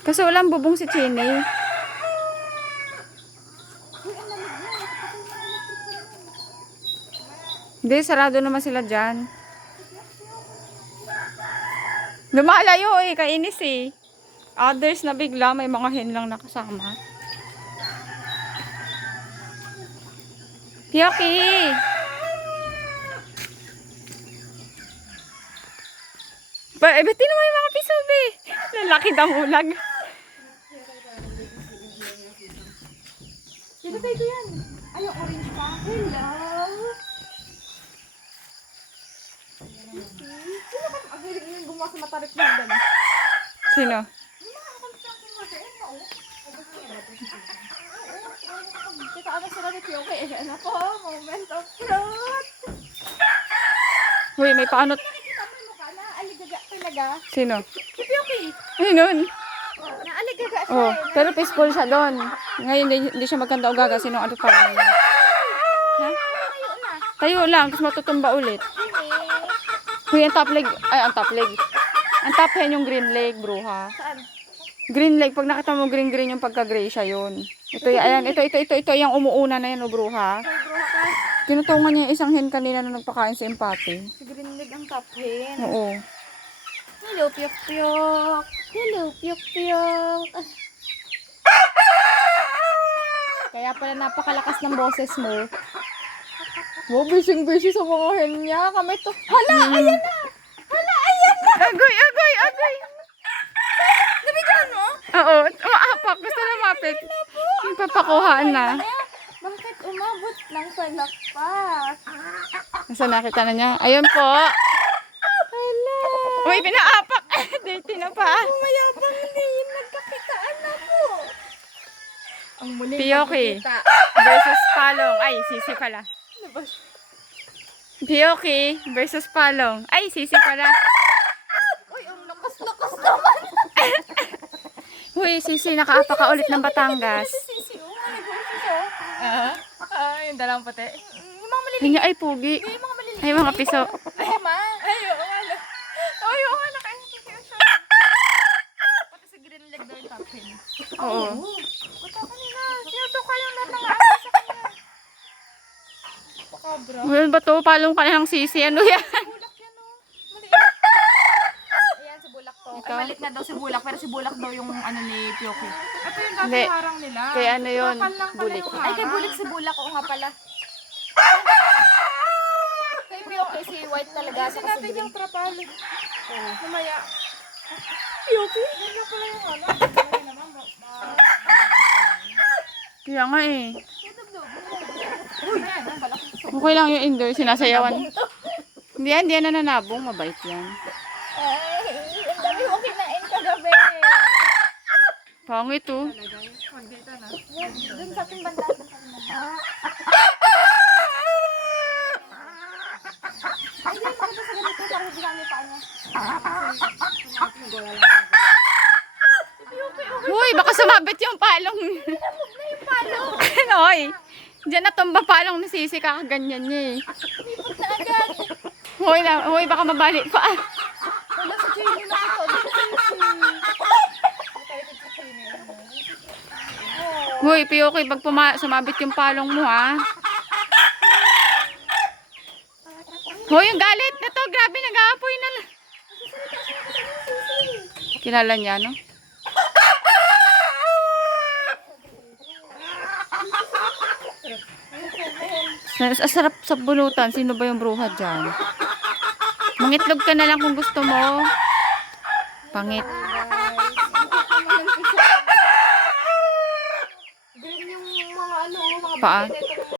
Kasi walang bubong si Chinny. Hindi, sarado naman sila dyan. Lumalayo eh, kainis eh. Others na bigla, may mga hen lang nakasama. Yoki! Ba't naman yung mga piso, be? Lalaki damulag. Sino kayo yan? Ay, yung orange pa. Hello! Sino ka? Ang hilig yung gumawa sa matarik na doon. Sino? Kita ano sila ni Kyoke? Ano po? Moment of truth! Uy, may paanot. Nakikita mo yung mukha na aligaga talaga. Sino? Si Kyoke! Ay, nun. Naaligaga siya Oh, eh. pero peaceful siya doon. Ngayon, hindi siya magkanda o gaga. Sino ano pa? Ha? Tayo na. Tayo lang, tapos matutumba ulit. Hindi. Uy, ang top leg. Ay, ang top leg. Ang top hen yung green leg, bruha. Saan? Green leg, pag nakita mo green-green yung pagka-gray siya yun. Ito, ayan, ito, yung umuuna na yan, o bruha. Ay, bro ka. Tinutungan niya yung isang hen kanina na nagpakain sa empate. Si Green Leg ang top hen. Oo. Hello, Pyok Pyok. Hello, Pyok Pyok. Kaya pala napakalakas ng boses mo. Wow, busy sa mga hen niya. Kami to. Hala, ayan na! Hala, ayan na! Agoy! Nabigyan mo? Oo, umaapak. Gusto lumapit. Ipapakuhaan na. Bakit umabot ng palakpak? Nasa nakita na niya. Ayun po. Hala! Uy, pinaapak. Dirty na pa. Mayabang din. Nagkakitaan na po. Ang muling Piyoki pagkikita. versus Palong. Ay, sisi pala. Ano ba? Piyoki versus Palong. Ay, sisi pala. Uy, ang lakas-lakas naman. Uy, sisi, nakaapak ka ulit ng Batangas. Sisi, oh. Ano ba yung Yung dalawang pati. Yung mga maliliit. Ay, ay, pugi. Yung mga maliliit. Ay, mga piso. Ay, ma. Ay, oo nga. Ay, oo nga. Nakaintindi siya. Pati si Green Leg daw yung top hen. Oo. Bata kanina. Sinutuka yung lahat ng asa sa kanya. Pakabra. Well, ba to? Palong ka na ng sisi. Ano yan? Bulak yan, oh. Maliit. Ayan, si Bulak to. Ito? Ay, malit na daw si Bulak, pero si Bulak daw yung ano ni Pyoki. Ito yung Hindi. dati harang nila. Kaya ano yun? Kapal lang pala Bulik. yung Ay, kay harang. Bulak si Bulak. Oo nga pala. Kay Pyoki si White talaga. Kasi Sa natin kasi yung trapal. Oo. Mamaya. Pyoki? Yan lang pala yung ano. Mamaya naman. Kaya nga eh. Uy, ayan, ang balak. Okay lang yung indoor. Sinasayawan. Hindi yan nananabong. Mabait yan. Ay, ang dami mo kinain kagabi. Pangit oh. Mag-data na. Dun sa ating banda. Ay, hindi, maganda sa ganito. Para hindi kami pa niya. Uy, baka sumabit yung palong. Huwag na yung palo. Ano oy? Diyan natumba palong ni sisi. Kakaganyan niya eh. Ipot na agad. Uy, baka mabalik pa. Wala sa Jenny na ito. Uy, Piyoki, pag sumabit yung palong mo ha. Hoy, yung galit na to. Grabe, nag-aapoy na. Kilala niya, no? Sarap sa bulutan. Sino ba yung bruha dyan? Mangitlog ka na lang kung gusto mo. Pangit. Ganyan yung mga ano, mga Paa? bidet.